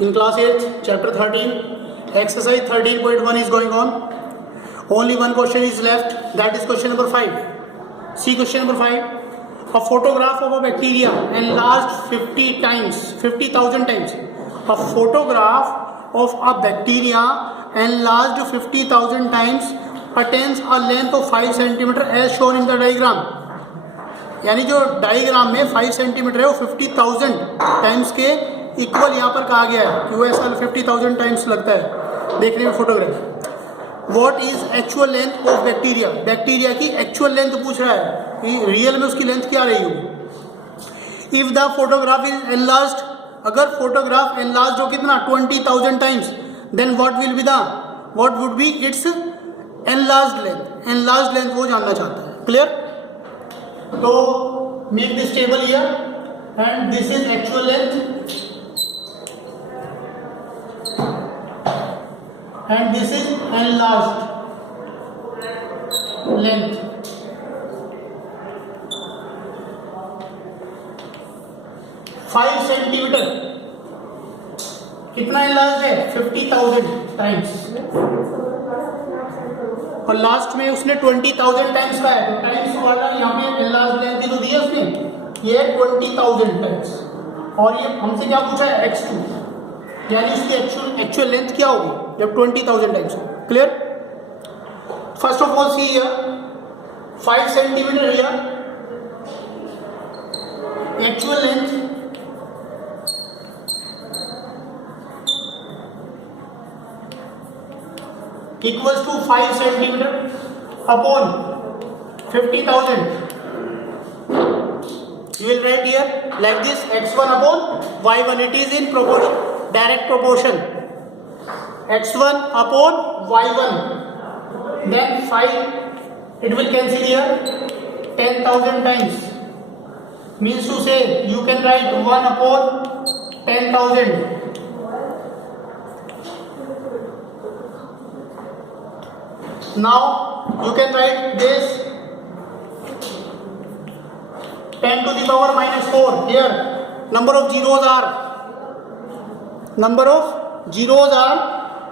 In class 8th, chapter 13, exercise 13.1 is going on. Only one question is left, that is question number 5. See question number 5. A photograph of a bacteria enlarged 50,000 times. A photograph of a bacteria enlarged 50,000 times attains a length of 5 cm as shown in the diagram. यानी जो diagram में 5 centimetre है वो 50,000 times के equal यहाँ पर कहा गया है कि वो ऐसा 50,000 टाइम्स लगता है देखने में photograph. What is actual length of bacteria, bacteria की एक्चुअल लेंथ पूछ रहा है कि रियल में उसकी लेंथ क्या रही हो. If the photograph is enlarged, अगर फोटोग्राफ एनलार्ज्ड हो कितना 20,000 times, then what would be its enlarged length. Enlarged length वो जानना चाहता है. क्लियर. तो make this table here and this is actual length and this is enlarged length. Five centimetre कितना enlarged है 50,000 टाइम्स और लास्ट में उसने 20,000 टाइम्स का है. टाइम्स वाला यहाँ पे enlarged length ही तो दिया उसने, ये 20,000 टाइम्स और ये हमसे क्या पूछा है x2, यानी उसकी एक्चुअल लेंथ क्या होगी जब 20,000 टाइम्स हो. Clear. First of all see here 5 centimetre here, actual length equals to 5 centimetre upon 50,000. You will write here like this, x1 upon y1. It is in proportion, direct proportion. x1 upon y1, then 5, it will cancel here 10,000 times, means to say you can write 1 upon 10,000. Now you can write this 10 to the power minus 4. Here number of zeros are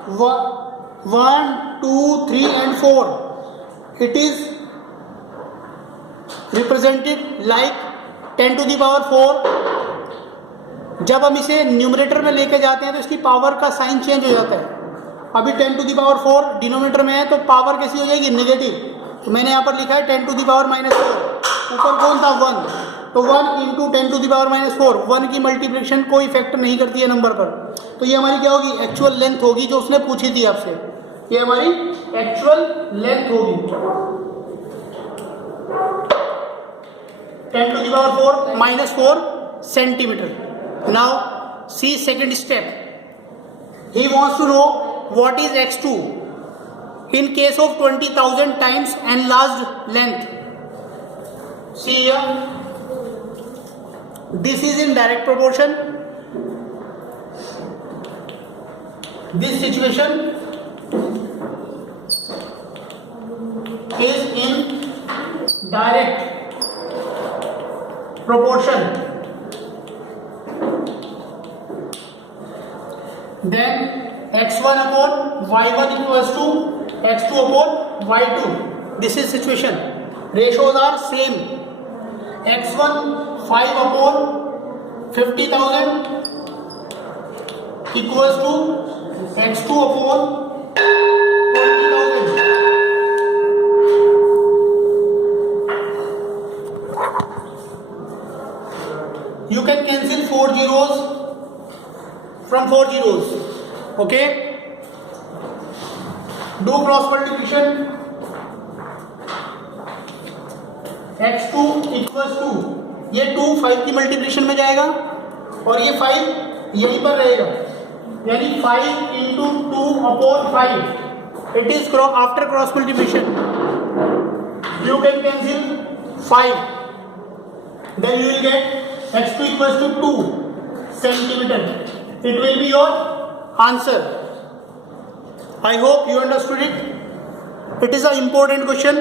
1, 2, 3 and 4. It is represented like 10 to the power 4. जब हम इसे numerator में लेके जाते हैं तो इसकी power का साइन चेंज हो जाता है. अभी 10 to the power 4 डिनोमिनेटर में है तो पावर कैसी हो जाएगी नेगेटिव. तो मैंने यहाँ पर लिखा है 10 to the power minus 4. ऊपर कौन था 1, तो 1 into 10 to the power minus 4. 1 की मल्टीप्लिकेशन कोई इफेक्ट नहीं करती है नंबर पर. तो ये हमारी क्या होगी एक्चुअल लेंथ होगी जो उसने पूछी थी आपसे. ये हमारी एक्चुअल लेंथ होगी 10 to the power 4 minus 4 centimetre. Now see second step. He wants to know what is x2 in case of 20,000 times enlarged length. See here, this is in direct proportion. This situation is in direct proportion. Then x1 upon y1 equals to x2 upon y2. This is situation. Ratios are same. x1 5 upon 50,000 equals to x2 upon 20,000. You can cancel 4 zeros from 4 zeros. Okay. Do cross multiplication. x2 equals to ये 2 5 की multiplication में जाएगा और ये 5 यहीं पर रहेगा, यानी 5 into 2 upon 5. It is after cross multiplication you can cancel 5, then you will get x2 equals to 2 centimetre. It will be your answer. I hope you understood it. It is a important question.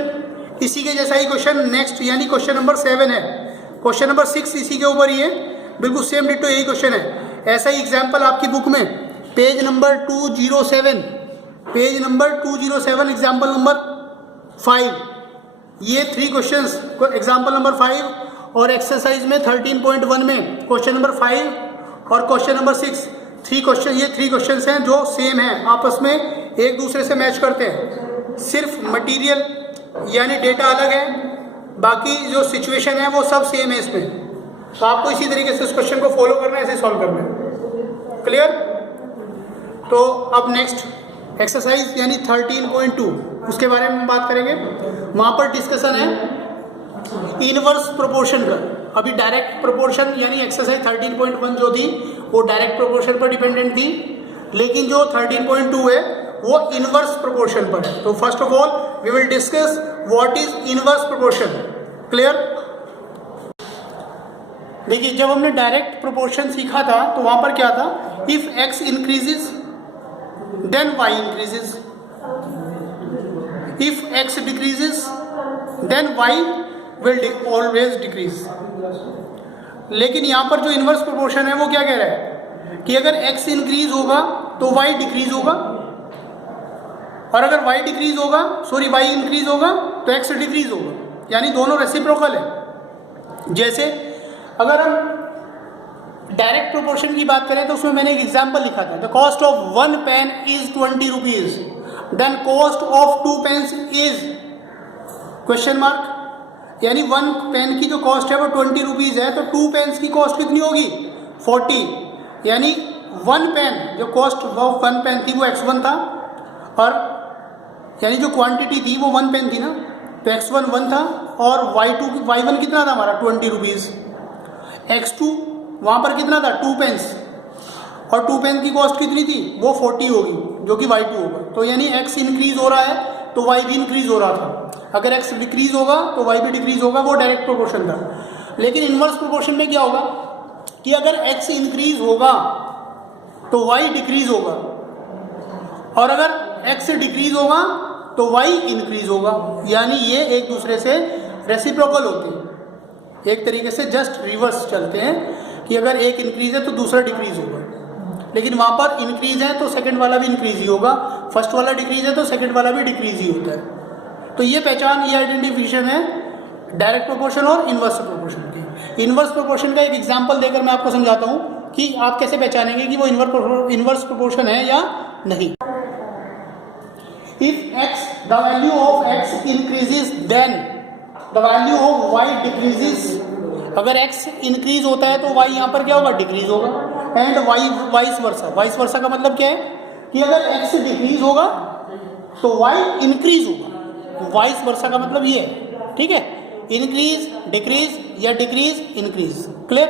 इसी के जैसा ही question next यानी question number 7 है. Question number 6 इसी के ऊपर ही है, बिल्कुल सेम डिटो यही क्वेश्चन है. ऐसा ही एग्जाम्पल आपकी बुक में page number 207, page number 207 example number 5, ये 3 क्वेश्चंस एग्जाम्पल नंबर 5 और एक्सरसाइज में 13.1 में क्वेश्चन नंबर 5 और क्वेश्चन नंबर 6, 3 क्वेश्चन, ये 3 क्वेश्चंस हैं जो सेम हैं, आपस में एक दूसरे से मैच करते हैं, सिर्फ मटेरियल यानी डेटा अलग है, बाकी जो सिचुएशन है वो सब सेम है इसमें। तो आपको इसी तरीके से उस क्वेश्चन को फॉलो करना है, ऐसे सॉल्व करना है। क्लियर? तो अब नेक्स्ट एक्सरसाइज यानी 13.2 उसके बारे में बात करेंगे। वहाँ पर डिस्कशन है इनवर्स प्रोपोर्शन का। अभी डायरेक्ट प्रोपोर्शन यानी एक्सरसाइज 13.1 जो थी वो डायरेक्ट प्रोपोर्शन पर डिपेंडेंट थी, लेकिन जो 13.2 है वो इनवर्स प्रोपोर्शन पर है। तो first of all we will discuss what is inverse proportion. Clear? देखिए, जब हमने डायरेक्ट प्रोपोर्शन सीखा था तो वहां पर क्या था, if x increases then y increases, if x decreases then y will always decrease. लेकिन यहां पर जो इनवर्स प्रोपोर्शन है वो क्या कह रहा है कि अगर x इंक्रीज होगा तो y डिक्रीज होगा, और अगर y डिक्रीज होगा y इंक्रीज होगा तो x डिक्रीज होगा, यानी दोनों रेसिप्रोकल है। जैसे अगर हम डायरेक्ट प्रोपोर्शन की बात करें तो उसमें मैंने एक एग्जांपल लिखा था, the cost of 1 pen is 20 rupees, then cost of 2 pens is question mark, यानी 1 पेन की जो कॉस्ट है वो 20 रुपीज है, तो 2 पेन्स की कॉस्ट कितनी होगी 40, यानी 1 पेन जो कॉस्ट वो 1 पेन थी वो x1 था, और यानी जो क्वांटिटी थी वो 1 पेन थी ना, तो x1 1 था और y1 कितना था हमारा 20 रुपीज़, x2 वहाँ पर कितना था 2 पेन्स, और 2 पेन की कॉस्ट कितनी थी वो 40 होगी जो कि y2 होगा। तो यानी x इंक्रीज हो रहा है तो y भी इंक्रीज हो रहा था, अगर x डिक्रीज होगा तो y भी डिक्रीज होगा, वो डायरेक्ट प्रोपोर्शन था। लेकिन इनवर्स प्रोपोर्शन में क्या होगा कि अगर x इंक्रीज होगा तो y डिक्रीज होगा, और अगर x डिक्रीज होगा तो y इंक्रीज होगा, यानी ये एक दूसरे से रेसिप्रोकल होते हैं, एक तरीके से जस्ट रिवर्स चलते हैं कि अगर एक इंक्रीज है तो दूसरा डिक्रीज होगा। लेकिन वहाँ पर इंक्रीज है तो सेकंड वाला भी इंक्रीज ही होगा, फर्स्ट वाला डिक्रीज है तो सेकंड वाला भी डिक्रीज ही होता है। तो ये पहचान, ये आइडेंटिफिकेशन है डायरेक्ट प्रोपोर्शन और इनवर्स प्रोपोर्शन की। इनवर्स प्रोपोर्शन का एक एग्जाम्पल देकर मैं आपको समझाता हूँ कि आप कैसे पहचानेंगे कि वो इनवर्स प्रोपोर्शन है या नहीं। If x, the value of x increases, then the value of y decreases. अगर x इंक्रीज होता है तो y यहाँ पर क्या होगा डिक्रीज होगा, and vice versa. Vice versa का मतलब क्या है कि अगर x डिक्रीज होगा तो y इंक्रीज होगा, वाइस वर्सा का मतलब ये है। ठीक है, इंक्रीज डिक्रीज या डिक्रीज इंक्रीज। क्लियर?